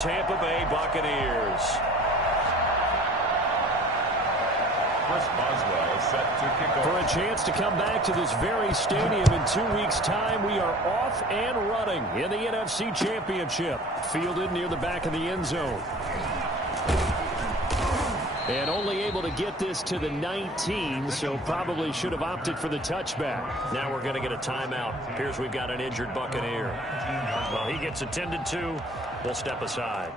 Tampa Bay Buccaneers. For a chance to come back to this very stadium in 2 weeks' time, we are off and running in the NFC Championship. Fielded near the back of the end zone. And only able to get this to the 19, so probably should have opted for the touchback. Now we're going to get a timeout. Appears we've got an injured Buccaneer. Well, he gets attended to. We'll step aside.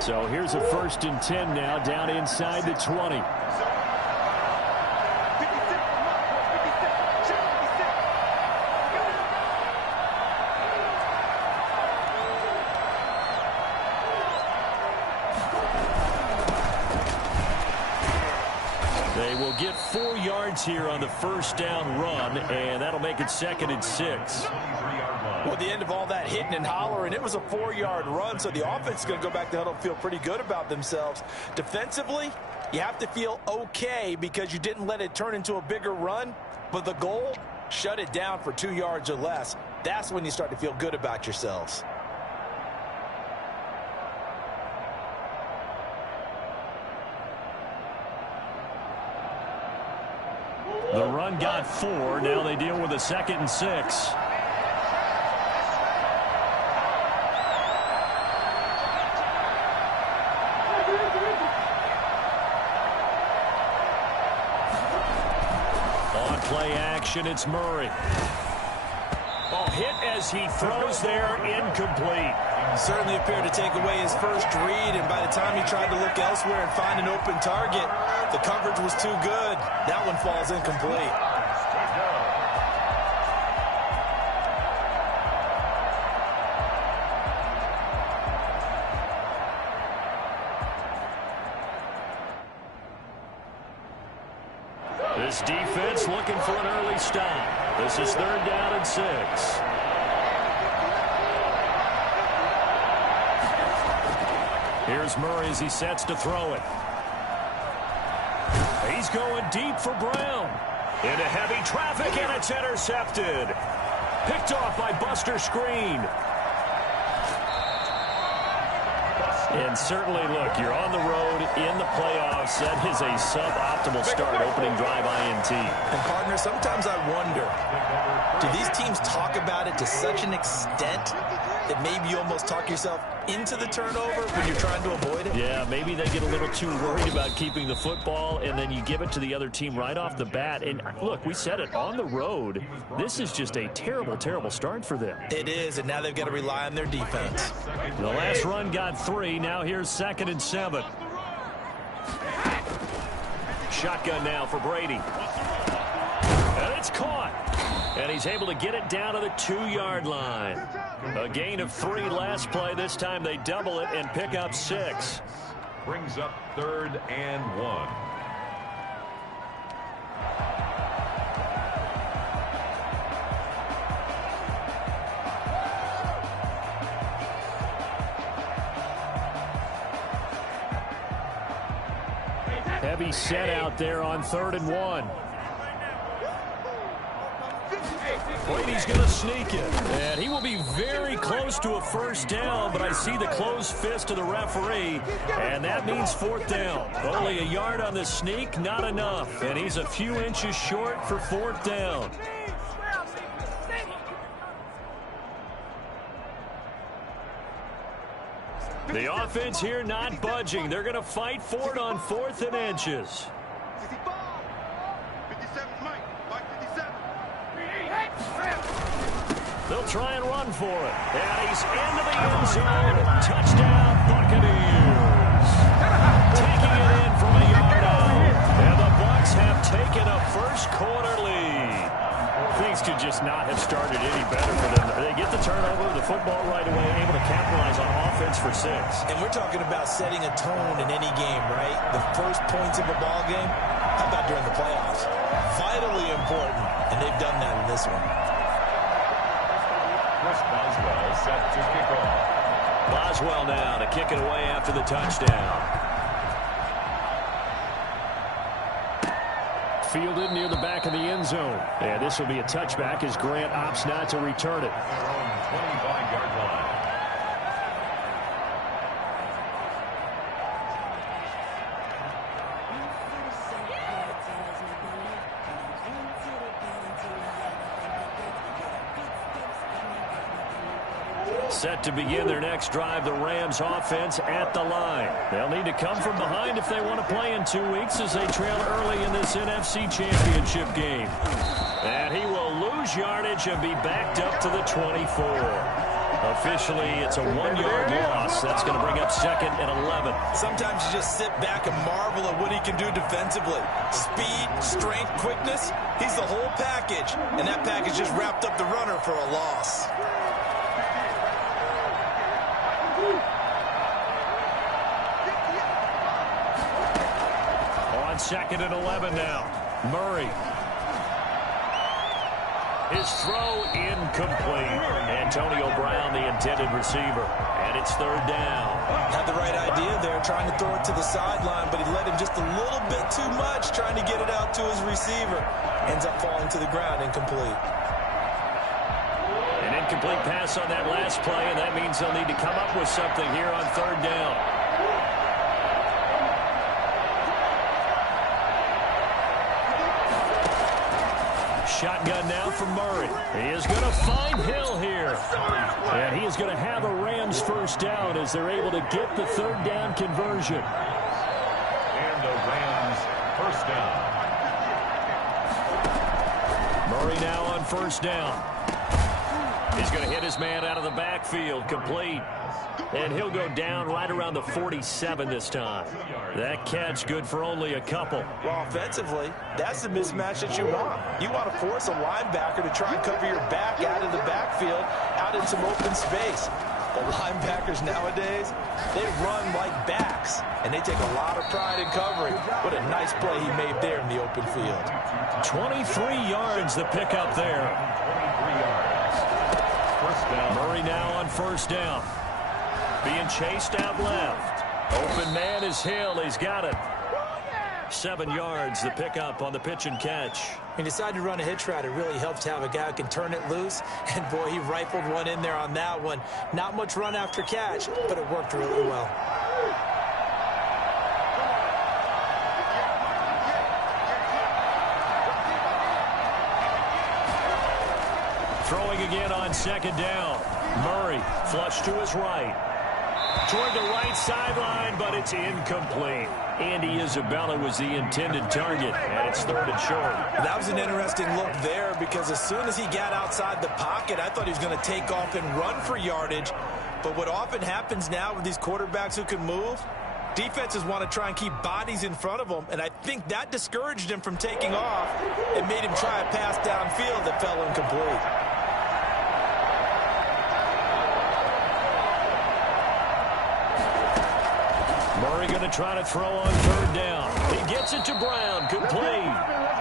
So here's a 1st and 10 now, down inside the 20. They will get 4 yards here on the 1st down run, and that'll make it 2nd and 6. Well, at the end of all that hitting and hollering, it was a 4-yard run, so the offense is going to go back to huddle and feel pretty good about themselves. Defensively, you have to feel okay because you didn't let it turn into a bigger run, but the goal, shut it down for 2 yards or less. That's when you start to feel good about yourselves. The run got 4. Now they deal with a 2nd and 6. On play action, it's Murray. Ball hit as he throws there, incomplete. Certainly appeared to take away his first read, and by the time he tried to look elsewhere and find an open target, the coverage was too good. That one falls incomplete. This defense looking for an early stop. This is 3rd down and 6. Here's Murray as he sets to throw it. He's going deep for Brown. Into heavy traffic, and it's intercepted. Picked off by Buster Screen. And certainly, look, you're on the road in the playoffs. That is a suboptimal start, opening drive INT. And, partner, sometimes I wonder, do these teams talk about it to such an extent that maybe you almost talk yourself into the turnover when you're trying to avoid it? Yeah, maybe they get a little too worried about keeping the football, and then you give it to the other team right off the bat. And, look, we said it, on the road, this is just a terrible, terrible start for them. It is, and now they've got to rely on their defense. The last run got 3. Now here's 2nd and 7. Shotgun now for Brady. And it's caught. And he's able to get it down to the 2-yard line. A gain of 3 last play. This time they double it and pick up 6. Brings up 3rd and 1. Heavy set out there on 3rd and 1. Brady's going to sneak it. And he will be very close to a 1st down, but I see the closed fist of the referee, and that means 4th down. Only a yard on the sneak, not enough. And he's a few inches short for 4th down. The offense here not budging. They're going to fight for it on 4th and inches. They'll try and run for it. And he's into the end zone. Touchdown, Buccaneers. Taking it in from a yard out. And the Bucs have taken a 1st quarter lead. Things could just not have started any better for them. They get the turnover, the football right away, able to capitalize on offense for 6. And we're talking about setting a tone in any game, right? The first points of a ball game, how about during the playoffs? Vitally important, and they've done that in this one. Boswell set to kick off. Boswell now to kick it away after the touchdown. fielded near the back of the end zone. And this will be a touchback as Grant opts not to return it. 25-yard line. Set to begin their next drive, the Rams offense at the line. They'll need to come from behind if they want to play in 2 weeks as they trail early in this NFC Championship game. And he will lose yardage and be backed up to the 24. Officially, it's a 1-yard loss. That's going to bring up 2nd and 11. Sometimes you just sit back and marvel at what he can do defensively. Speed, strength, quickness. He's the whole package. And that package just wrapped up the runner for a loss. On 2nd and 11 now. Murray. His throw incomplete. Antonio Brown, the intended receiver. And it's 3rd down. Had the right idea there, trying to throw it to the sideline, but he led him just a little bit too much, trying to get it out to his receiver. Ends up falling to the ground, incomplete. An incomplete pass on that last play, and that means they'll need to come up with something here on 3rd down. Shotgun now from Murray. He is going to find Hill here. And he is going to have a Rams 1st down as they're able to get the 3rd down conversion. And the Rams 1st down. Murray now on 1st down. He's going to hit his man out of the backfield, complete. And he'll go down right around the 47 this time. That catch good for only a couple. Well, offensively, that's the mismatch that you want. You want to force a linebacker to try and cover your back out of the backfield, out in some open space. The linebackers nowadays, they run like backs, and they take a lot of pride in covering. What a nice play he made there in the open field. 23 yards the pickup there. 23 yards. 1st down. Murray now on 1st down. Being chased out left. Open man is Hill. He's got it. 7 yards, the pickup on the pitch and catch. He decided to run a hitch route. It really helped to have a guy who can turn it loose. And, boy, he rifled one in there on that one. Not much run after catch, but it worked really well. Throwing again on 2nd down. Murray flush to his right. Toward the right sideline, but it's incomplete. Andy Isabella was the intended target, and it's 3rd and short. That was an interesting look there because as soon as he got outside the pocket, I thought he was going to take off and run for yardage. But what often happens now with these quarterbacks who can move, defenses want to try and keep bodies in front of them, and I think that discouraged him from taking off and made him try a pass downfield that fell incomplete. Murray going to try to throw on 3rd down. He gets it to Brown, complete.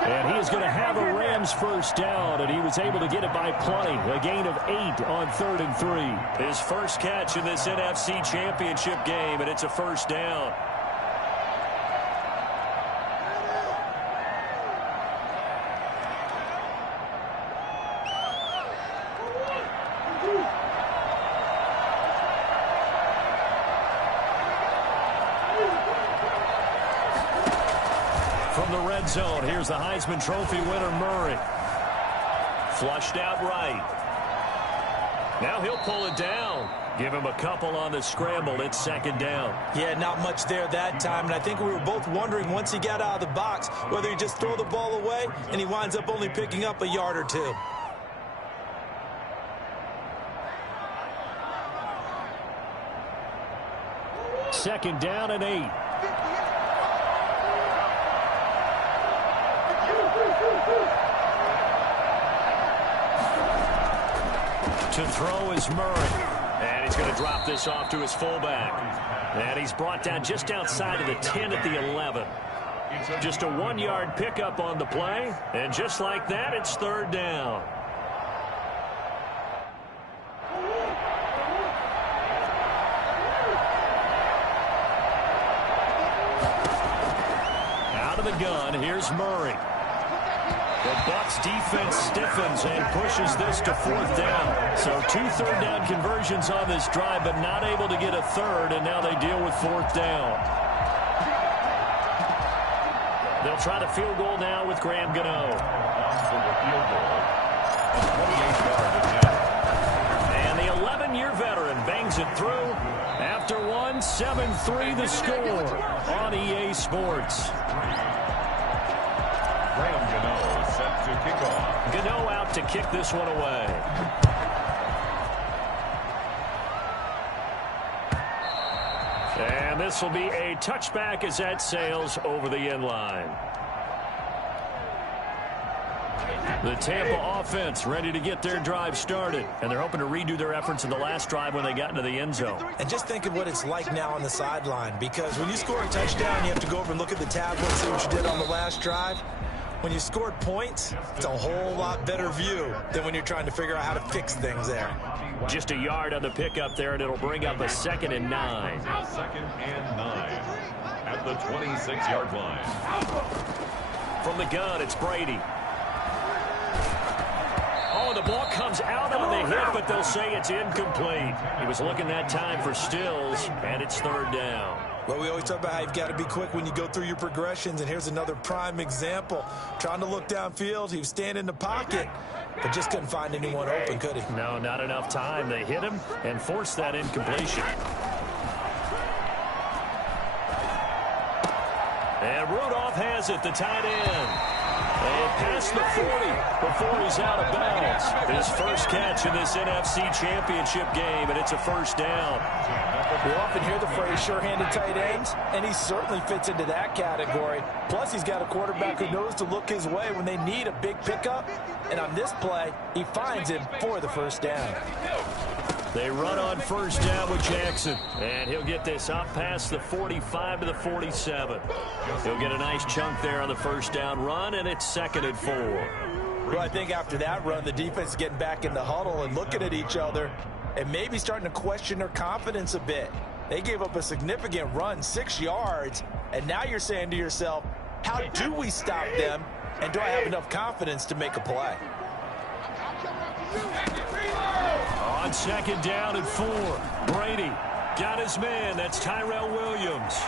And he is going to have a Rams 1st down, and he was able to get it by plenty. A gain of 8 on 3rd and 3. His first catch in this NFC Championship game, and it's a 1st down. From the red zone, here's the Heisman Trophy winner, Murray. Flushed out right. Now he'll pull it down. Give him a couple on the scramble. It's 2nd down. Yeah, not much there that time, and I think we were both wondering once he got out of the box whether he just throw the ball away, and he winds up only picking up a yard or 2. Second down and 8. To throw is Murray. And he's going to drop this off to his fullback. And he's brought down just outside of the 10 at the 11. Just a 1-yard pickup on the play. And just like that, it's 3rd down. Out of the gun, here's Murray. The Bucs defense stiffens and pushes this to 4th down. So 2 third-down conversions on this drive, but not able to get a third, and now they deal with 4th down. They'll try the field goal now with Graham Gano. For the field goal. 28-yard attempt. And the 11-year veteran bangs it through. After one, 7-3 the score on EA Sports. Graham Gano set to kick off. Gano out to kick this one away. And this will be a touchback as that sails over the end line. The Tampa offense ready to get their drive started. And they're hoping to redo their efforts in the last drive when they got into the end zone. And just think of what it's like now on the sideline. Because when you score a touchdown, you have to go over and look at the tablet and see what you did on the last drive. When you scored points, it's a whole lot better view than when you're trying to figure out how to fix things there. Just a yard on the pickup there, and it'll bring up a 2nd and 9. 2nd and 9 at the 26-yard line. From the gun, it's Brady. Oh, the ball comes out on the hit, but they'll say it's incomplete. He was looking that time for Stills, and it's 3rd down. Well, we always talk about how you've got to be quick when you go through your progressions, and here's another prime example. Trying to look downfield, he was standing in the pocket, but just couldn't find anyone open, could he? No, not enough time. They hit him and forced that incompletion. And Rudolph has it, the tight end. And past the 40 before he's out of bounds. His first catch in this NFC Championship game, and it's a 1st down. We often hear the phrase sure-handed tight ends, and he certainly fits into that category. Plus, he's got a quarterback who knows to look his way when they need a big pickup. And on this play, he finds him for the 1st down. They run on 1st down with Jackson. And he'll get this up past the 45 to the 47. He'll get a nice chunk there on the 1st down run, and it's 2nd and 4. Well, I think after that run, the defense is getting back in the huddle and looking at each other and maybe starting to question their confidence a bit. They gave up a significant run, 6 yards, and now you're saying to yourself, how do we stop them, and do I have enough confidence to make a play? On 2nd down and 4, Brady got his man. That's Tyrell Williams.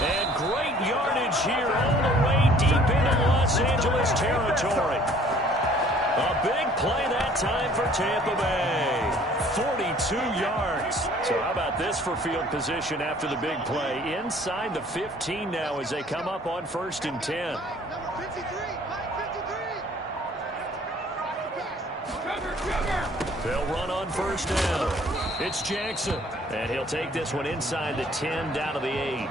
And great yardage here all the way deep into Los Angeles territory. A big play that time for Tampa Bay. 42 yards. So how about this for field position after the big play? Inside the 15 now as they come up on 1st and 10. They'll run on 1st down. It's Jackson. And he'll take this one inside the 10 down to the 8.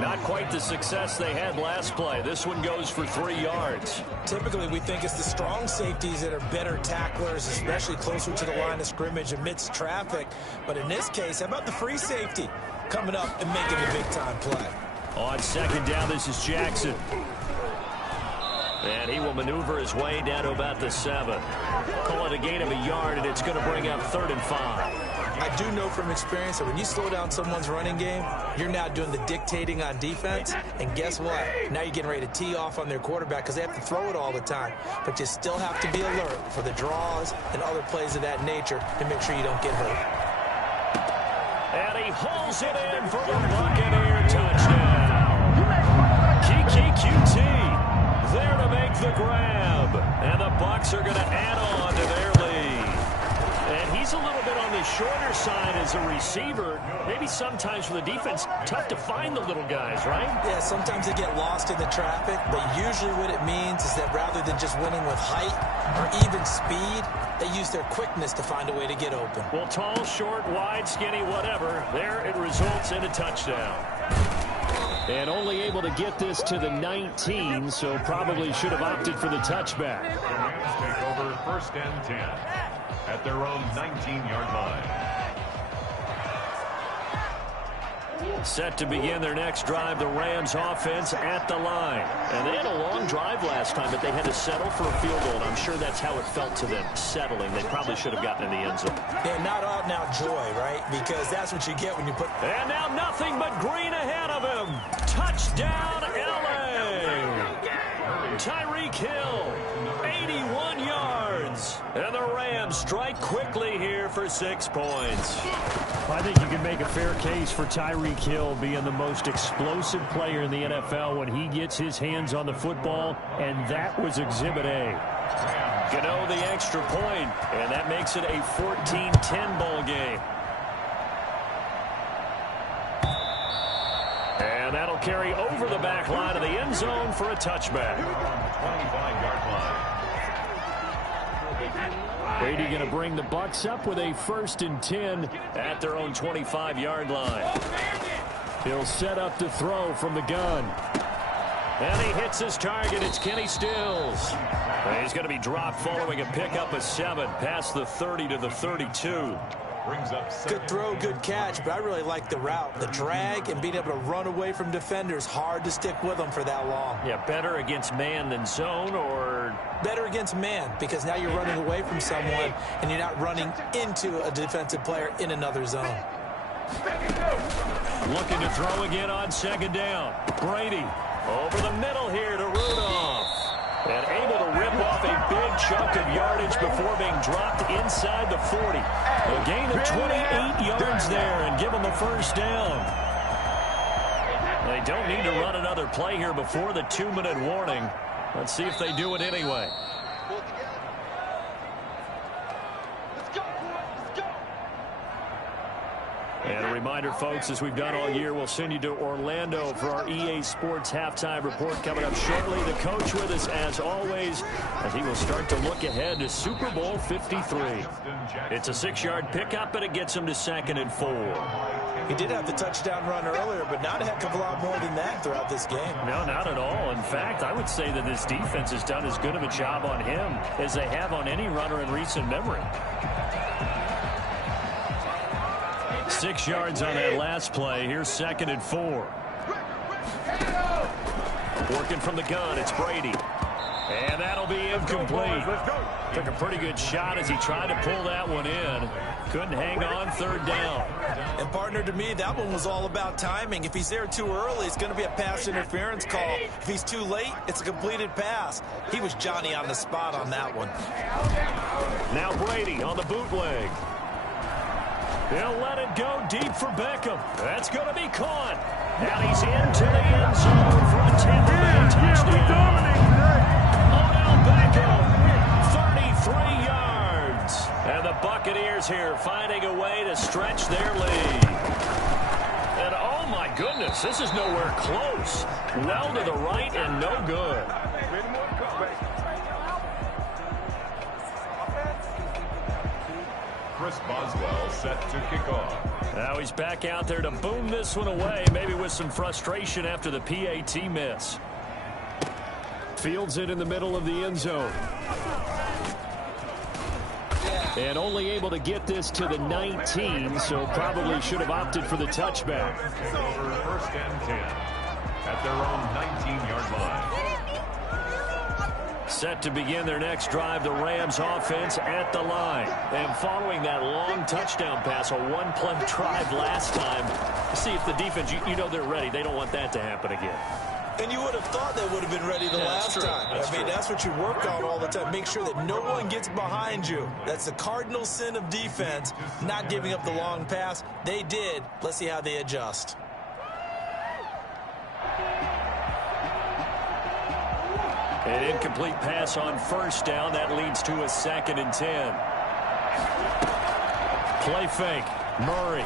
Not quite the success they had last play. This one goes for 3 yards. Typically, we think it's the strong safeties that are better tacklers, especially closer to the line of scrimmage amidst traffic. But in this case, how about the free safety coming up and making a big-time play? On 2nd down, this is Jackson. And he will maneuver his way down to about the 7. Call it a gain of a yard, and it's going to bring up 3rd and 5. I do know from experience that when you slow down someone's running game, you're now doing the dictating on defense. And guess what? Now you're getting ready to tee off on their quarterback because they have to throw it all the time. But you still have to be alert for the draws and other plays of that nature to make sure you don't get hurt. And he hauls it in for the Buccaneer touchdown. QT there to make the grab. And the Bucs are going to add on to their lead. And he's a little bit on the shorter side as a receiver. Maybe sometimes for the defense, tough to find the little guys, right? Yeah, sometimes they get lost in the traffic, but usually what it means is that rather than just winning with height or even speed, they use their quickness to find a way to get open. Well, tall, short, wide, skinny, whatever, there it results in a touchdown. And only able to get this to the 19, so probably should have opted for the touchback. The Rams take over 1st and 10 at their own 19-yard line. Set to begin their next drive, the Rams offense at the line. And they had a long drive last time, but they had to settle for a field goal, and I'm sure that's how it felt to them, settling. They probably should have gotten in the end zone. Yeah, not out now joy, right? Because that's what you get when you put... And now nothing but green ahead of him. Touchdown, L.A. quickly here for 6 points. I think you can make a fair case for Tyreek Hill being the most explosive player in the NFL when he gets his hands on the football, and that was Exhibit A. Gano the extra point, and that makes it a 14-10 ball game. And that'll carry over the back line of the end zone for a touchback. 25-yard line. Brady going to bring the Bucs up with a 1st and 10 at their own 25-yard line. He'll set up to throw from the gun. And he hits his target. It's Kenny Stills. And he's going to be dropped following a pickup of 7 past the 30 to the 32. Brings up Good throw, good catch, but I really like the route. The drag and being able to run away from defenders. Hard to stick with them for that long. Yeah, better against man than zone, or better against man, because now you're running away from someone and you're not running into a defensive player in another zone. Looking to throw again on 2nd down. Brady over the middle here to Rudolph. And able to rip off a big chunk of yardage before being dropped inside the 40. A gain of 28 yards there and give them a 1st down. They don't need to run another play here before the 2-minute warning. Let's see if they do it anyway. And a reminder, folks, as we've done all year, we'll send you to Orlando for our EA Sports halftime report coming up shortly. The coach with us, as always, as he will start to look ahead to Super Bowl 53. It's a 6-yard pickup, and it gets him to 2nd and 4. He did have the touchdown run earlier, but not a heck of a lot more than that throughout this game. No, not at all. In fact, I would say that this defense has done as good of a job on him as they have on any runner in recent memory. 6 yards on that last play. Here's 2nd and 4. Working from the gun, it's Brady. And that'll be incomplete. Took a pretty good shot as he tried to pull that one in. Couldn't hang on 3rd down. And partner, to me, that one was all about timing. If he's there too early, it's going to be a pass interference call. If he's too late, it's a completed pass. He was Johnny on the spot on that one. Now Brady on the bootleg. He'll let it go deep for Beckham. That's going to be caught. And he's into the end zone for a Tampa Bay touchdown. Odell Beckham, 33 yards. And the Buccaneers here finding a way to stretch their lead. And oh my goodness, this is nowhere close. Well to the right and no good. Chris Boswell set to kick off. Now he's back out there to boom this one away, maybe with some frustration after the PAT miss. Fields it in the middle of the end zone. And only able to get this to the 19, so probably should have opted for the touchback. Over 1st and 10 at their own 19-yard line. Set to begin their next drive, the Rams offense at the line. And following that long touchdown pass, a one-play drive last time, see if the defense, you know they're ready. They don't want that to happen again. And you would have thought they would have been ready the last time. I mean, that's what you work on all the time. Make sure that no one gets behind you. That's the cardinal sin of defense, not giving up the long pass. They did. Let's see how they adjust. An incomplete pass on 1st down. That leads to a 2nd and 10. Play fake. Murray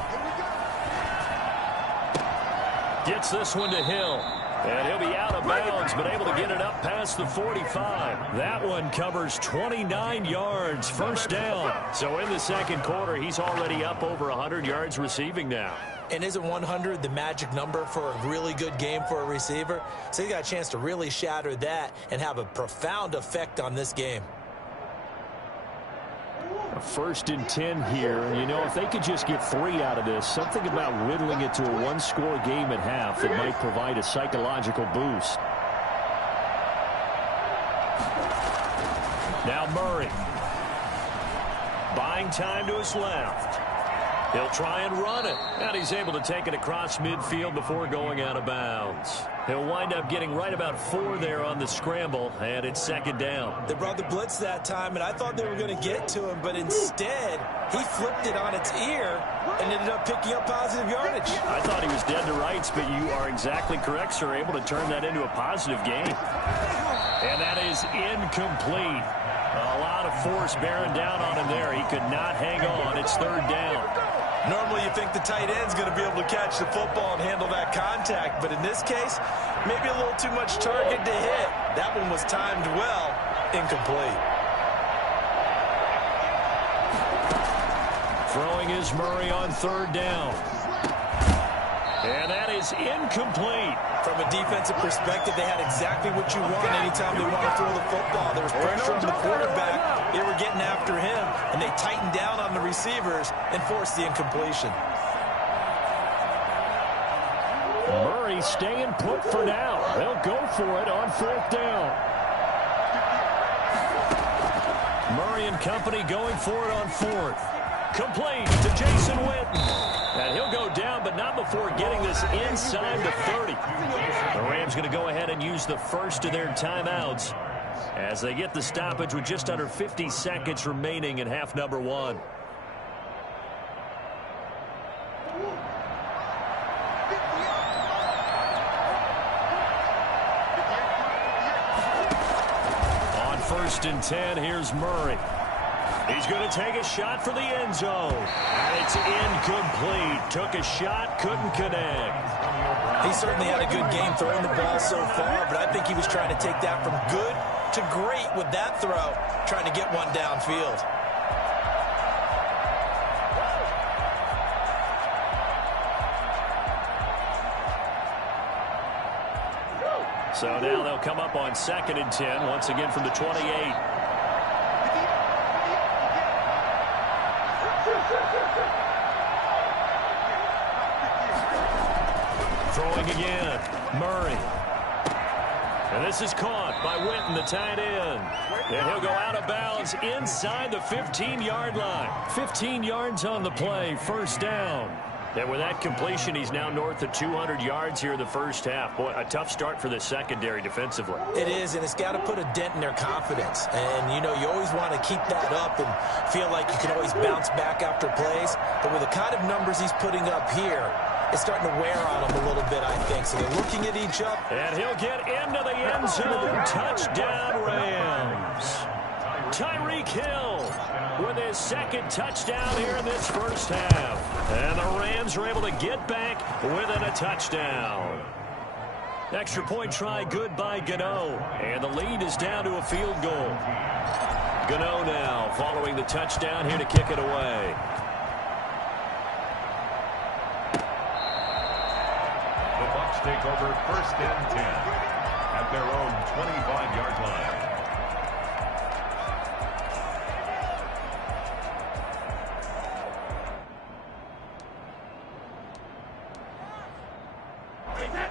gets this one to Hill. And he'll be out of bounds, but able to get it up past the 45. That one covers 29 yards. 1st down. So in the 2nd quarter, he's already up over 100 yards receiving now. And isn't 100 the magic number for a really good game for a receiver? So he got a chance to really shatter that and have a profound effect on this game. A 1st and 10 here. You know, if they could just get 3 out of this, something about whittling it to a one-score game at half that might provide a psychological boost. Now Murray. Buying time to his left. He'll try and run it. And he's able to take it across midfield before going out of bounds. He'll wind up getting right about 4 there on the scramble, and it's second down. They brought the blitz that time, and I thought they were going to get to him, but instead, he flipped it on its ear and ended up picking up positive yardage. I thought he was dead to rights, but you are exactly correct, sir. Able to turn that into a positive gain. And that is incomplete. A lot of force bearing down on him there. He could not hang on. It's third down. Normally you think the tight end's going to be able to catch the football and handle that contact, but in this case, maybe a little too much target to hit. That one was timed well, incomplete. Throwing is Murray on third down. And that is incomplete. From a defensive perspective, they had exactly what you want anytime they want to throw the football. There was pressure on the quarterback. They were getting after him, and they tightened down on the receivers and forced the incompletion. Murray staying put for now. They'll go for it on fourth down. Murray and company going for it on fourth. Complete to Jason Witten. And he'll go down, but not before getting this inside the 30. The Rams going to go ahead and use the first of their timeouts as they get the stoppage with just under 50 seconds remaining in half number 1. On 1st and 10, here's Murray. He's going to take a shot for the end zone. And it's incomplete. Took a shot, couldn't connect. He certainly had a good game throwing the ball so far, but I think he was trying to take that from good to great with that throw, trying to get one downfield. So now they'll come up on 2nd and 10, once again from the 28. Throwing again, Murray. And this is caught by Witten, the tight end. And he'll go out of bounds inside the 15-yard line. 15 yards on the play, first down. And with that completion, he's now north of 200 yards here in the first half. Boy, a tough start for the secondary defensively. It is, and it's got to put a dent in their confidence. And, you know, you always want to keep that up and feel like you can always bounce back after plays. But with the kind of numbers he's putting up here, it's starting to wear on him a little bit, I think. So they're looking at each other. And he'll get into the end zone. Touchdown, Rams. Tyreek Hill with his second touchdown here in this first half. And the Rams are able to get back within a touchdown. Extra point try good by Gano. And the lead is down to a field goal. Gano now following the touchdown here to kick it away. The Bucs take over 1st and 10 at their own 25-yard line.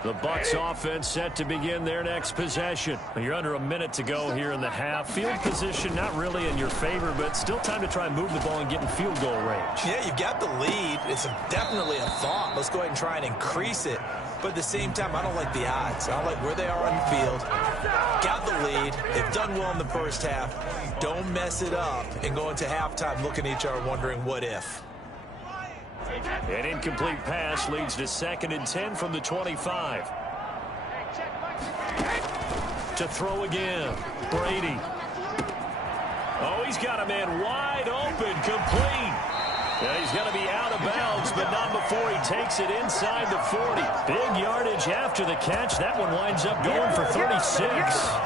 The Bucs offense set to begin their next possession. You're under a minute to go here in the half. Field position not really in your favor, but still time to try and move the ball and get in field goal range. Yeah, you've got the lead. It's definitely a thought. Let's go ahead and try and increase it. But at the same time, I don't like the odds. I don't like where they are on the field. Got the lead. They've done well in the first half. Don't mess it up and go into halftime looking at each other wondering what if. An incomplete pass leads to 2nd and 10 from the 25. To throw again, Brady. Oh, he's got a man wide open, complete. Yeah, he's going to be out of bounds, but not before he takes it inside the 40. Big yardage after the catch. That one winds up going for 36.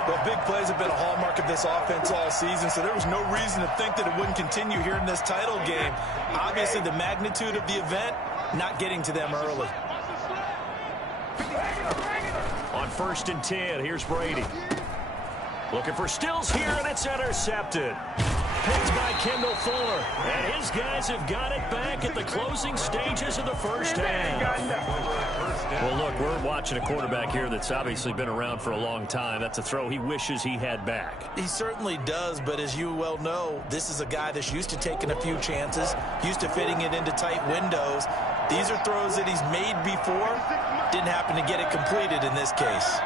Well, big plays have been a hallmark of this offense all season, so there was no reason to think that it wouldn't continue here in this title game. Obviously, the magnitude of the event, not getting to them early. On 1st and 10, here's Brady. Looking for Stills here, and it's intercepted. Picked by Kendall Fuller. And his guys have got it back at the closing stages of the first half. Well, look, we're watching a quarterback here that's obviously been around for a long time. That's a throw he wishes he had back. He certainly does, but as you well know, this is a guy that's used to taking a few chances, used to fitting it into tight windows. These are throws that he's made before, Didn't happen to get it completed in this case.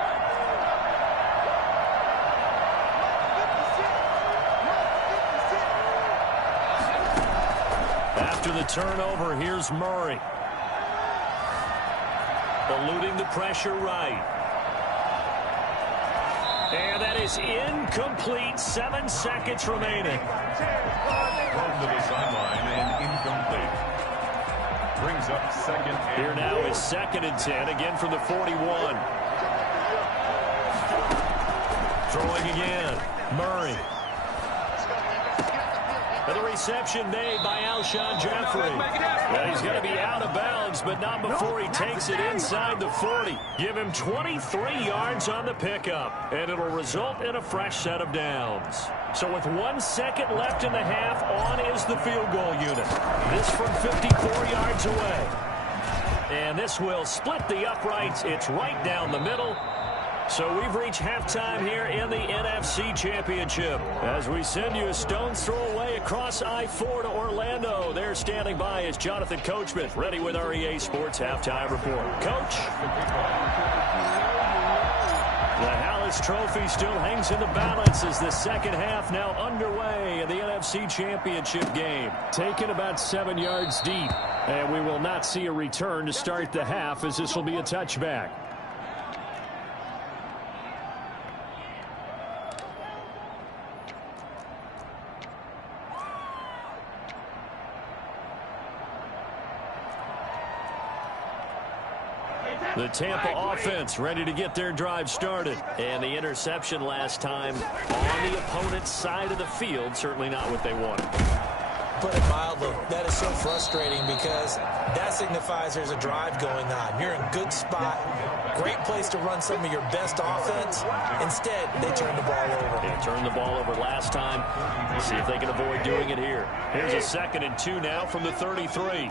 After the turnover, here's Murray. Eluding the pressure right. And that is incomplete. 7 seconds remaining. Thrown to the sideline and incomplete. Brings up second. Here now is 2nd and 10, again from the 41. Throwing again. Murray. And the reception made by Alshon Jeffrey. And he's going to be out of bounds, but not before he takes it inside the 40. Give him 23 yards on the pickup, and it'll result in a fresh set of downs. So with 1 second left in the half, on is the field goal unit. This from 54 yards away. And this will split the uprights. It's right down the middle. So we've reached halftime here in the NFC Championship. As we send you a stone's throw away across I-4 to Orlando. There standing by is Jonathan Coachman, ready with our EA Sports Halftime Report. Coach? The Hallis Trophy still hangs in the balance as the second half now underway in the NFC Championship game. Taken about 7 yards deep. And we will not see a return to start the half as this will be a touchback. The Tampa offense ready to get their drive started. And the interception last time on the opponent's side of the field. Certainly not what they wanted. Put it mildly, that is so frustrating because that signifies there's a drive going on. You're in a good spot, great place to run some of your best offense. Instead, they turn the ball over. They turned the ball over last time. Let's see if they can avoid doing it here. Here's a 2nd and 2 now from the 33.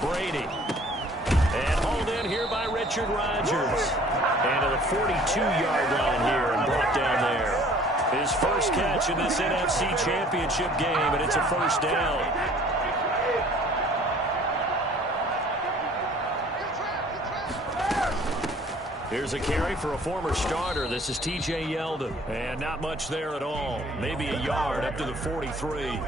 Brady. And hauled in here by Richard Rodgers. And to the 42-yard line here and brought down there. His first catch in this NFC Championship game, and it's a first down. Here's a carry for a former starter. This is T.J. Yeldon. And not much there at all. Maybe a yard up to the 43.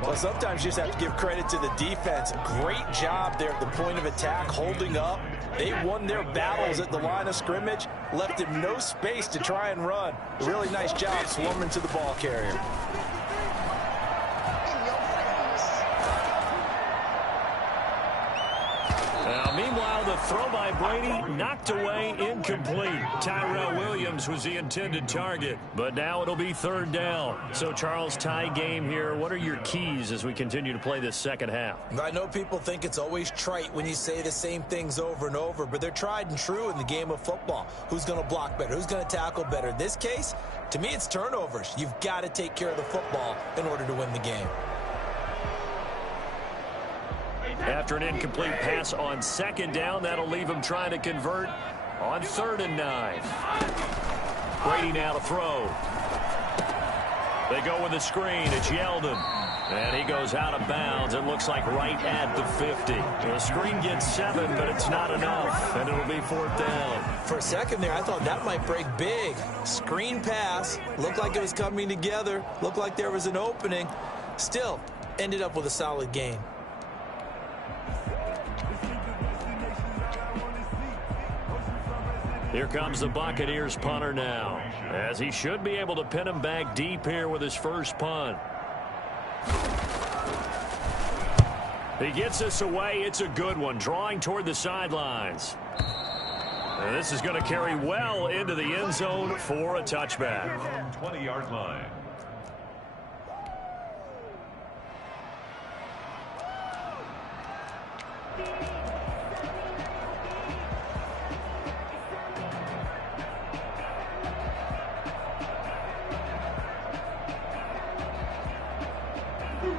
Well, sometimes you just have to give credit to the defense. Great job there at the point of attack, holding up. They won their battles at the line of scrimmage, left him no space to try and run. A really nice job swarming to the ball carrier. Now, meanwhile, the throw by Brady knocked away, incomplete. Tyrell Williams was the intended target, but now it'll be 3rd down. So, Charles, tie game here. What are your keys as we continue to play this second half? I know people think it's always trite when you say the same things over and over, but they're tried and true in the game of football. Who's going to block better? Who's going to tackle better? In this case, to me, it's turnovers. You've got to take care of the football in order to win the game. After an incomplete pass on 2nd down, that'll leave him trying to convert on 3rd and 9. Brady now to throw. They go with the screen. It's Yeldon. And he goes out of bounds. It looks like right at the 50. The screen gets 7, but it's not enough. And it'll be 4th down. For a second there, I thought that might break big. Screen pass. Looked like it was coming together. Looked like there was an opening. Still, ended up with a solid gain. Here comes the Buccaneers punter now, as he should be able to pin him back deep here with his first punt. He gets us away. It's a good one, drawing toward the sidelines. And this is going to carry well into the end zone for a touchback. 20-yard line.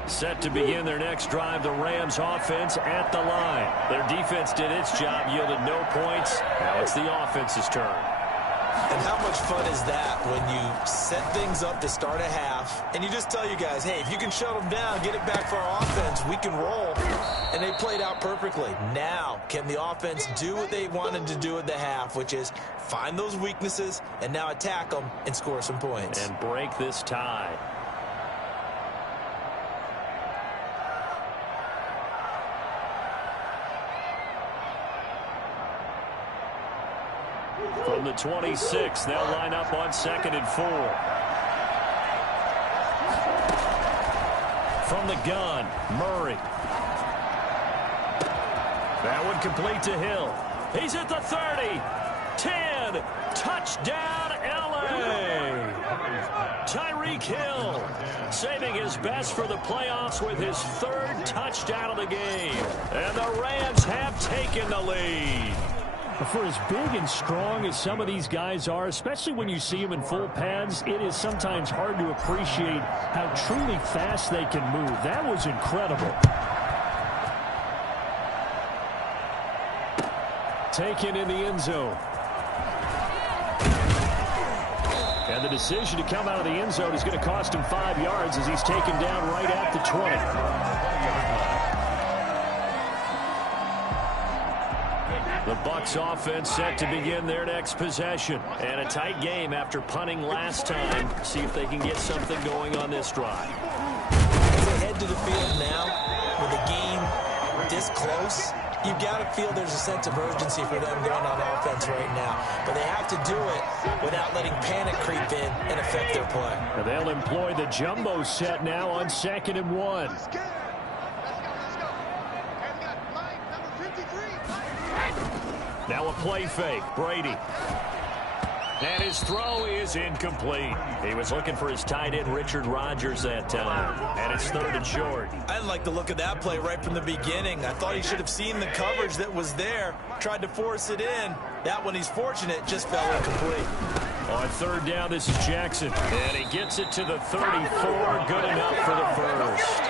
Set to begin their next drive, the Rams offense at the line. Their defense did its job, yielded no points. Now it's the offense's turn. And how much fun is that when you set things up to start a half and you just tell you guys, hey, if you can shut them down, get it back for our offense, we can roll. And they played out perfectly. Now, can the offense do what they wanted to do at the half, which is find those weaknesses and now attack them and score some points. And break this tie. From the 26, they'll line up on 2nd and 4. From the gun, Murray. That one complete to Hill. He's at the 30. 10. Touchdown, L.A. Tyreek Hill saving his best for the playoffs with his 3rd touchdown of the game. And the Rams have taken the lead. For as big and strong as some of these guys are, especially when you see them in full pads, it is sometimes hard to appreciate how truly fast they can move. That was incredible. Taken in the end zone. And the decision to come out of the end zone is going to cost him 5 yards as he's taken down right at the 20. The Bucs offense set to begin their next possession. And a tight game after punting last time. See if they can get something going on this drive. As they head to the field now, with the game this close, you've got to feel there's a sense of urgency for them going on offense right now. But they have to do it without letting panic creep in and affect their play. And they'll employ the jumbo set now on 2nd and 1. Now a play fake. Brady. And his throw is incomplete. He was looking for his tight end, Richard Rodgers, that time. And it's 3rd and short. I didn't like the look of that play right from the beginning. I thought he should have seen the coverage that was there, tried to force it in. That one, he's fortunate, just fell incomplete. On 3rd down, this is Jackson. And he gets it to the 34. Good enough for the first.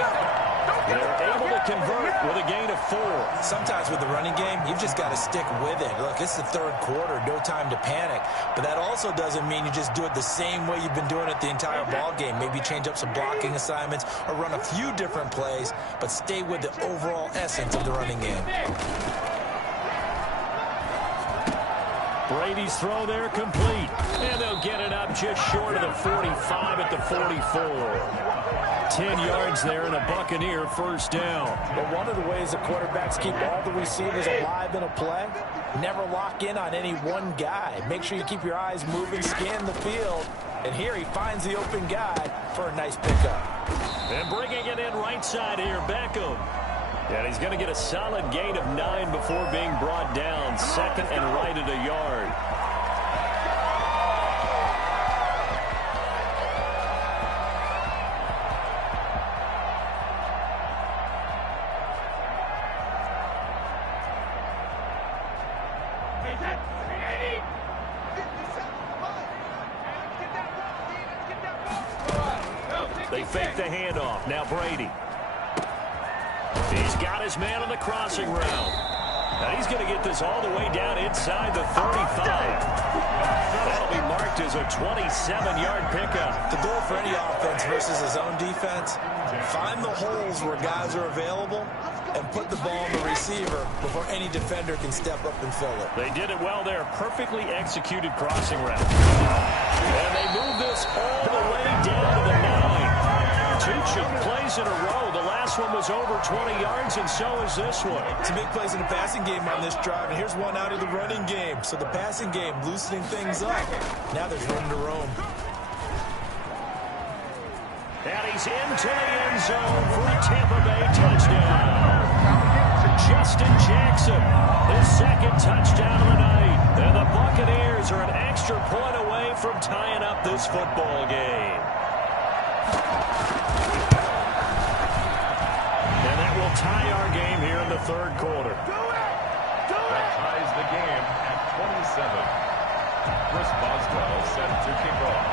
They're able to convert with a gain of 4. Sometimes with the running game, you've just got to stick with it. Look, it's the 3rd quarter, no time to panic. But that also doesn't mean you just do it the same way you've been doing it the entire ball game. Maybe change up some blocking assignments or run a few different plays, but stay with the overall essence of the running game. Brady's throw there complete. And they'll get it up just short of the 45 at the 44. 10 yards there and a Buccaneer first down. But one of the ways the quarterbacks keep all the receivers alive in a play, never lock in on any one guy. Make sure you keep your eyes moving, scan the field. And here he finds the open guy for a nice pickup. And bringing it in right side here, Beckham. And he's going to get a solid gain of 9 before being brought down. 2nd and right at a yard. They fake the handoff. Now Brady. He's got his man on the crossing route. Now he's going to get this all the way down inside the 35. That'll be marked as a 27-yard pickup. The goal for any offense versus his own defense, find the holes where guys are available and put the ball on the receiver before any defender can step up and fill it. They did it well there. Perfectly executed crossing route. And they move this all the way down to the 9. 2 plays in a row. The last one was over 20 yards, and so is this one. Some big plays in the passing game on this drive, and here's one out of the running game. So the passing game loosening things up. Now there's room to roam. And he's into the end zone for a Tampa Bay touchdown. Justin Jackson, his 2nd touchdown of the night. And the Buccaneers are an extra point away from tying up this football game. And that will tie our game here in the 3rd quarter. That ties the game at 27. Chris Boswell set to kick off.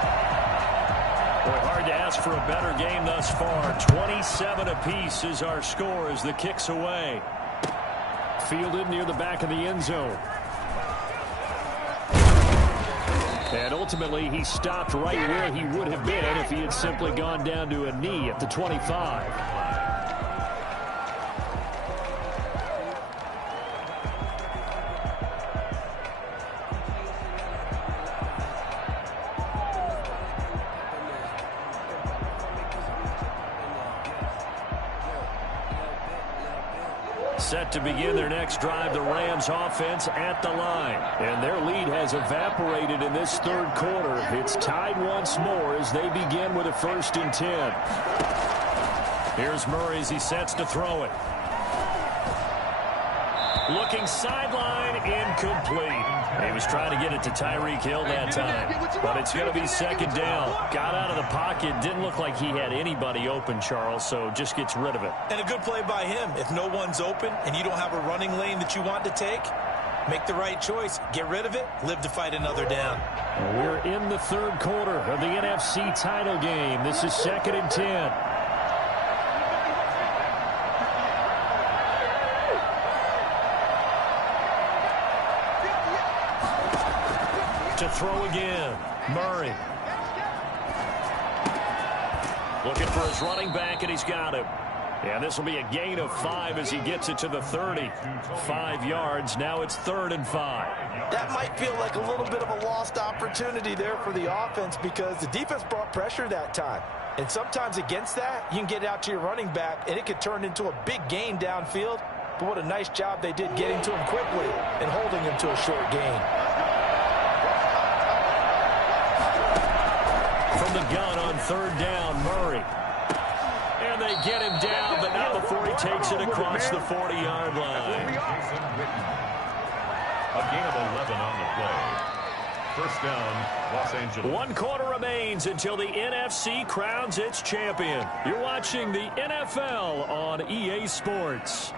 Boy, hard to ask for a better game thus far. 27 apiece is our score as the kick's away. Fielded near the back of the end zone. And ultimately, he stopped right where he would have been if he had simply gone down to a knee at the 25. Set to begin their next drive, the Rams offense at the line. And their lead has evaporated in this third quarter. It's tied once more as they begin with a 1st and 10. Here's Murray as he sets to throw it. Looking sideline, incomplete. He was trying to get it to Tyreek Hill that time. But it's going to be 2nd down. Got out of the pocket. Didn't look like he had anybody open, Charles, so just gets rid of it. And a good play by him. If no one's open and you don't have a running lane that you want to take, make the right choice. Get rid of it. Live to fight another down. We're in the third quarter of the NFC title game. This is 2nd and 10. To throw again, Murray. Looking for his running back, and he's got him. And this will be a gain of 5 as he gets it to the 30. 5 yards. Now it's 3rd and 5. That might feel like a little bit of a lost opportunity there for the offense because the defense brought pressure that time. And sometimes against that, you can get out to your running back, and it could turn into a big gain downfield. But what a nice job they did getting to him quickly and holding him to a short gain. From the gun on 3rd down, Murray. And they get him down, but not before he takes it across the 40-yard line. A gain of 11 on the play. 1st down, Los Angeles. 1 quarter remains until the NFC crowns its champion. You're watching the NFL on EA Sports.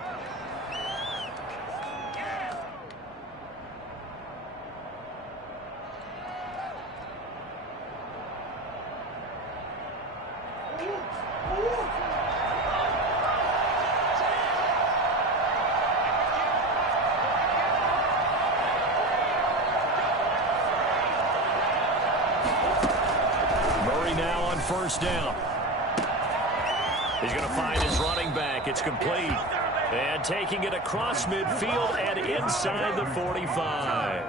Now on 1st down. He's going to find his running back. It's complete. And taking it across midfield and inside the 45.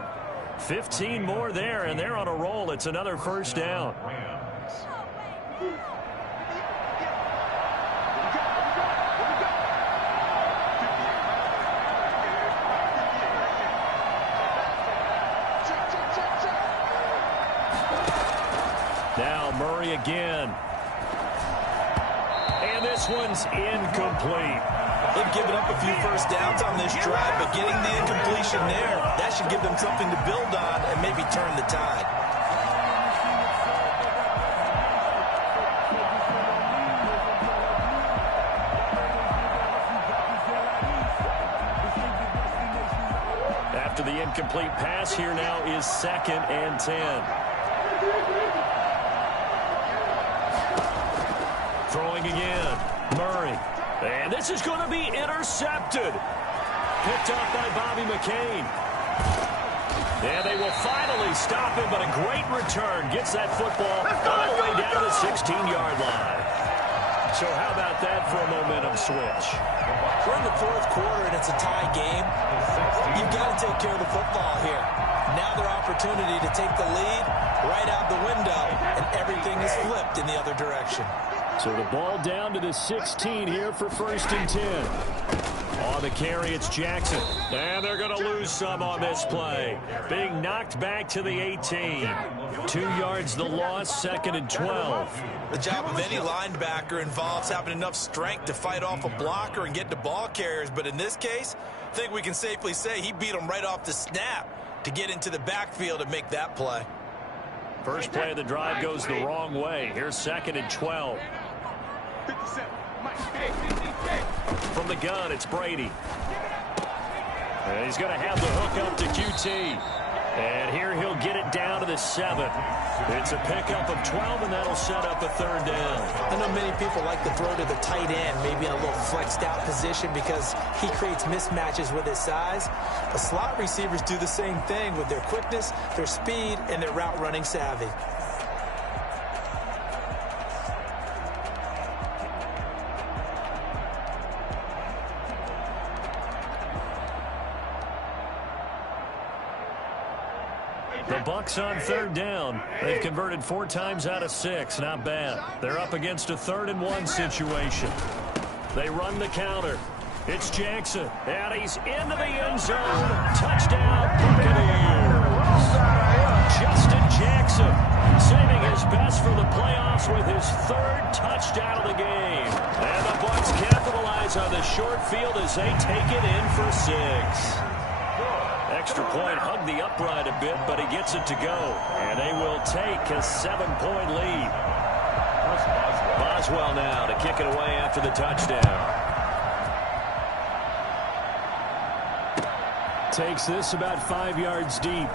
15 more there, and they're on a roll. It's another 1st down. Now Murray again. And this one's incomplete. They've given up a few 1st downs on this drive, but getting the incompletion there, that should give them something to build on and maybe turn the tide. After the incomplete pass, here now is 2nd and 10. Throwing again, Murray. And this is going to be intercepted. Picked off by Bobby McCain. And they will finally stop him, but a great return. Gets that football all the way down to the 16-yard line. So how about that for a momentum switch? We're in the 4th quarter, and it's a tie game. You've got to take care of the football here. Now their opportunity to take the lead right out the window, and everything is flipped in the other direction. So the ball down to the 16 here for 1st and 10. On the carry, it's Jackson. And they're going to lose some on this play. Being knocked back to the 18. 2 yards the loss, 2nd and 12. The job of any linebacker involves having enough strength to fight off a blocker and get to ball carriers. But in this case, I think we can safely say he beat him right off the snap to get into the backfield and make that play. First play of the drive goes the wrong way. Here's 2nd and 12. From the gun, it's Brady. And he's going to have the hook up to QT. And here he'll get it down to the 7. It's a pickup of 12, and that'll set up a 3rd down. I know many people like to throw to the tight end, maybe in a little flexed out position because he creates mismatches with his size. The slot receivers do the same thing with their quickness, their speed, and their route running savvy. The Bucs on 3rd down. They've converted 4 times out of 6. Not bad. They're up against a 3rd and 1 situation. They run the counter. It's Jackson. And he's into the end zone. Touchdown, Buccaneers. Justin Jackson saving his best for the playoffs with his 3rd touchdown of the game. And the Bucs capitalize on the short field as they take it in for 6. Extra point hugged the upright a bit, but he gets it to go. And they will take a 7-point lead. Boswell now to kick it away after the touchdown. Takes this about 5 yards deep.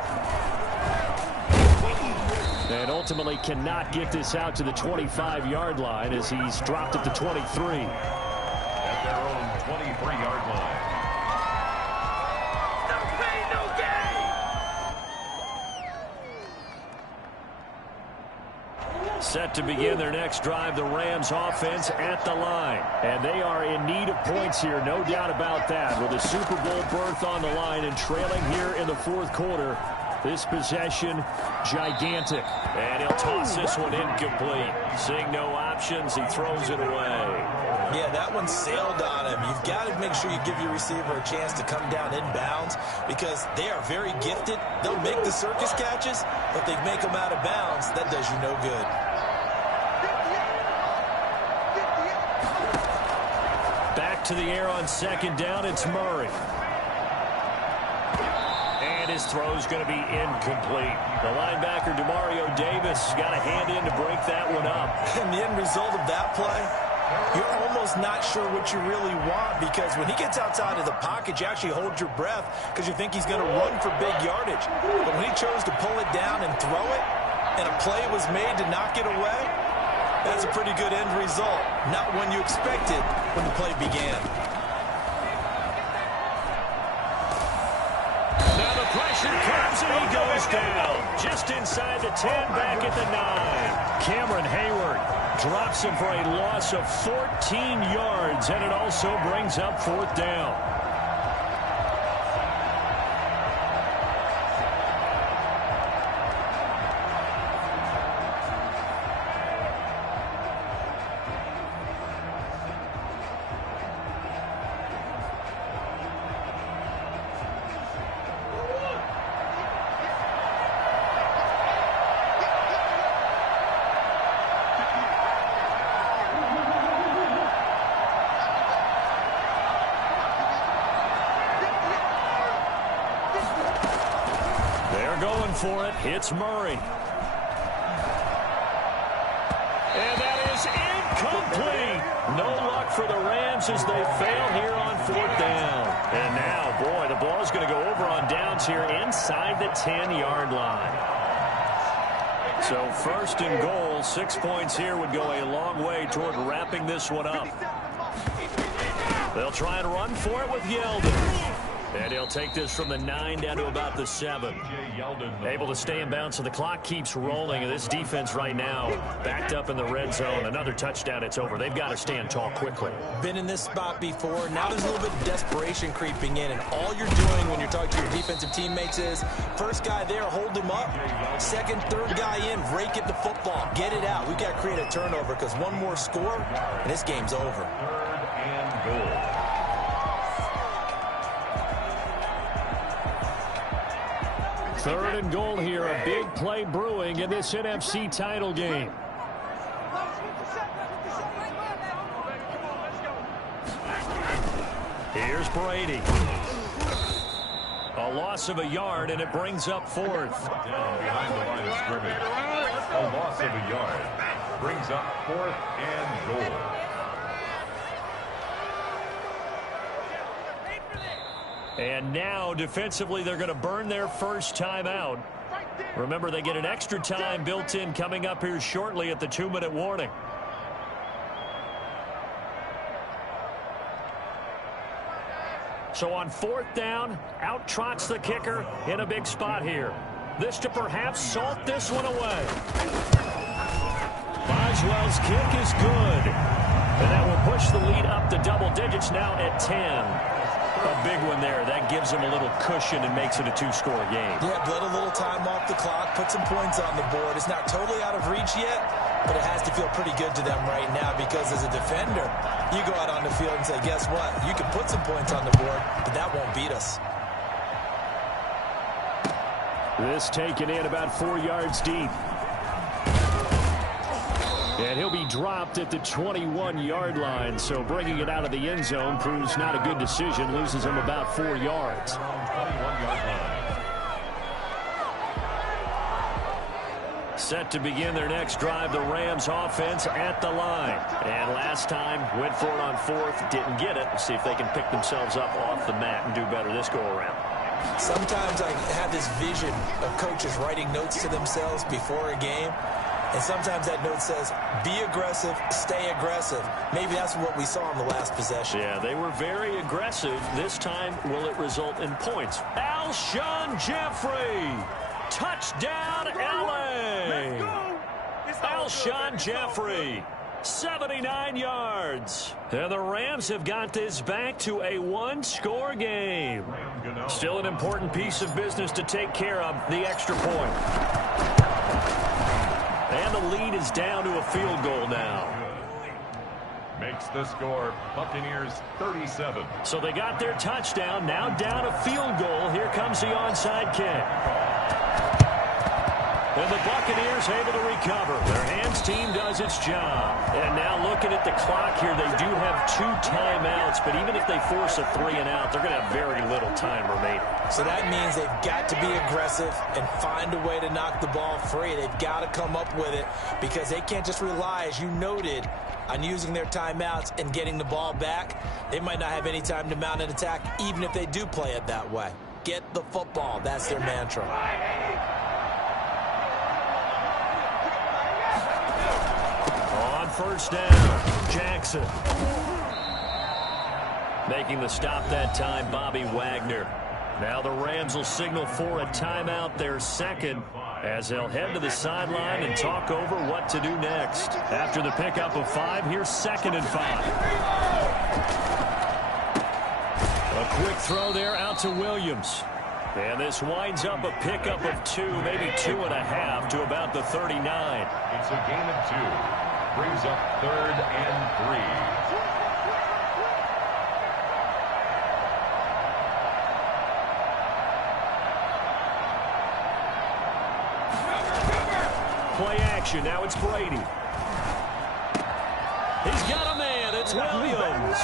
And ultimately cannot get this out to the 25-yard line as he's dropped at the 23. At their own 23-yard line. Set to begin their next drive, the Rams offense at the line. And they are in need of points here, no doubt about that. With a Super Bowl berth on the line and trailing here in the 4th quarter, this possession, gigantic. And he'll toss this one incomplete. Seeing no options, he throws it away. Yeah, that one sailed on him. You've got to make sure you give your receiver a chance to come down inbounds because they are very gifted. They'll make the circus catches, but if they make them out of bounds, that does you no good. Back to the air on 2nd down, it's Murray. And his throw's going to be incomplete. The linebacker, Demario Davis, got a hand in to break that one up. And the end result of that play, you're almost not sure what you really want because when he gets outside of the pocket, you actually hold your breath because you think he's going to run for big yardage. But when he chose to pull it down and throw it, and a play was made to knock it away, that's a pretty good end result. Not one you expected when the play began. Now the pressure comes and he goes down. Just inside the 10, back at the 9. Cameron Hayward drops him for a loss of 14 yards, and it also brings up 4th down. For it, it's Murray. And that is incomplete. No luck for the Rams as they fail here on 4th down. And now, boy, the ball's going to go over on downs here inside the 10-yard line. So 1st and goal, 6 points here would go a long way toward wrapping this one up. They'll try and run for it with Yeldon. And he'll take this from the 9 down to about the 7. Able to stay in bounds, so the clock keeps rolling. And this defense right now backed up in the red zone. Another touchdown, it's over. They've got to stand tall quickly. Been in this spot before. Now there's a little bit of desperation creeping in. And all you're doing when you're talking to your defensive teammates is, first guy there, hold him up. Second, third guy in, rake at the football. Get it out. We've got to create a turnover because one more score, and this game's over. 3rd and goal. 3rd and goal here, a big play brewing in this NFC title game. Here's Brady. A loss of a yard, and it brings up 4th. Down behind the line of scrimmage. A loss of a yard brings up 4th and goal. And now, defensively, they're going to burn their first timeout. Remember, they get an extra time built in coming up here shortly at the 2-minute warning. So on 4th down, out trots the kicker in a big spot here. This to perhaps salt this one away. Boswell's kick is good. And that will push the lead up to double digits now at 10. A big one there. That gives them a little cushion and makes it a 2-score game. Yeah, let a little time off the clock, put some points on the board. It's not totally out of reach yet, but it has to feel pretty good to them right now because as a defender, you go out on the field and say, guess what? You can put some points on the board, but that won't beat us. This taken in about 4 yards deep. And he'll be dropped at the 21-yard line, so bringing it out of the end zone proves not a good decision, loses him about 4 yards. Set to begin their next drive, the Rams offense at the line. And last time, went for it on 4th, didn't get it. We'll see if they can pick themselves up off the mat and do better this go-around. Sometimes I have this vision of coaches writing notes to themselves before a game. And sometimes that note says, be aggressive, stay aggressive. Maybe that's what we saw in the last possession. Yeah, they were very aggressive. This time, will it result in points? Alshon Jeffrey. Touchdown, L.A. Alshon Jeffrey. 79 yards. And the Rams have got this back to a 1-score game. Still an important piece of business to take care of, the extra point. And the lead is down to a field goal now. Makes the score Buccaneers 37. So they got their touchdown, now down a field goal. Here comes the onside kick. And the Buccaneers able to recover. Their hands team does its job. And now looking at the clock here, they do have 2 timeouts, but even if they force a 3-and-out, they're going to have very little time remaining. So that means they've got to be aggressive and find a way to knock the ball free. They've got to come up with it because they can't just rely, as you noted, on using their timeouts and getting the ball back. They might not have any time to mount an attack, even if they do play it that way. Get the football. That's their mantra. First down, Jackson. Making the stop that time, Bobby Wagner. Now the Rams will signal for a timeout, their second, as they'll head to the sideline and talk over what to do next. After the pickup of 5, here's 2nd and 5. A quick throw there out to Williams. And this winds up a pickup of 2, maybe 2.5 to about the 39. It's a gain of 2. Brings up 3rd and 3. Play action. Now it's Brady. He's got a man. It's Williams.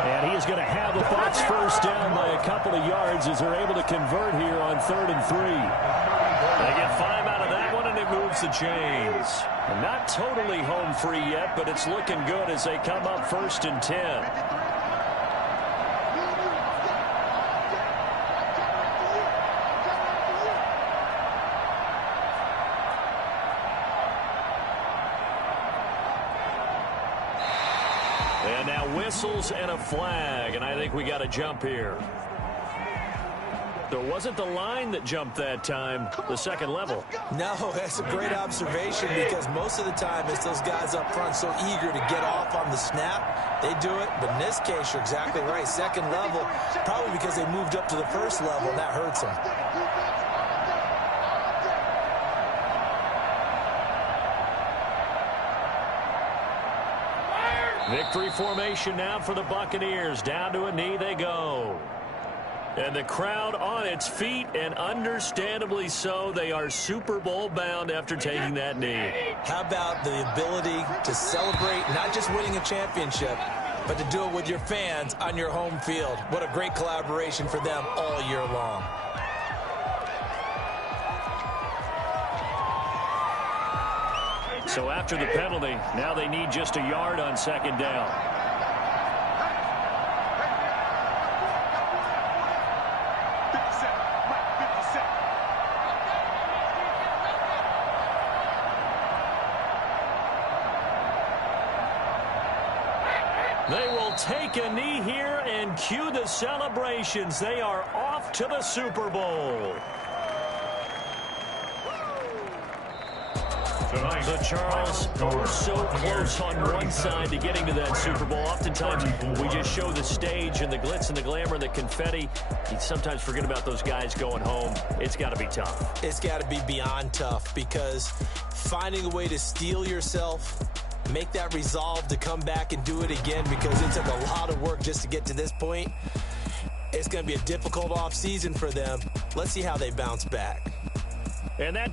And he is going to have the Bucs first down by a couple of yards as they're able to convert here on 3rd and 3. They get 5 out of that one, and it moves the chains. And not totally home free yet, but it's looking good as they come up 1st and 10. And now whistles and a flag, and I think we got a jump here. There wasn't the line that jumped that time, the second level. No, that's a great observation because most of the time it's those guys up front so eager to get off on the snap. They do it, but in this case, you're exactly right. Second level, probably because they moved up to the first level, and that hurts them. Victory formation now for the Buccaneers. Down to a knee they go. And the crowd on its feet, and understandably so. They are Super Bowl bound after taking that knee. How about the ability to celebrate not just winning a championship, but to do it with your fans on your home field? What a great collaboration for them all year long. So after the penalty, now they need just a yard on 2nd down. They will take a knee here and cue the celebrations. They are off to the Super Bowl. So, Charles, we're so close on one side to getting to that Super Bowl. Oftentimes, we just show the stage and the glitz and the glamour and the confetti. You sometimes forget about those guys going home. It's got to be tough. It's got to be beyond tough, because finding a way to steel yourself, make that resolve to come back and do it again, because it took a lot of work just to get to this point. It's going to be a difficult offseason for them. Let's see how they bounce back. And that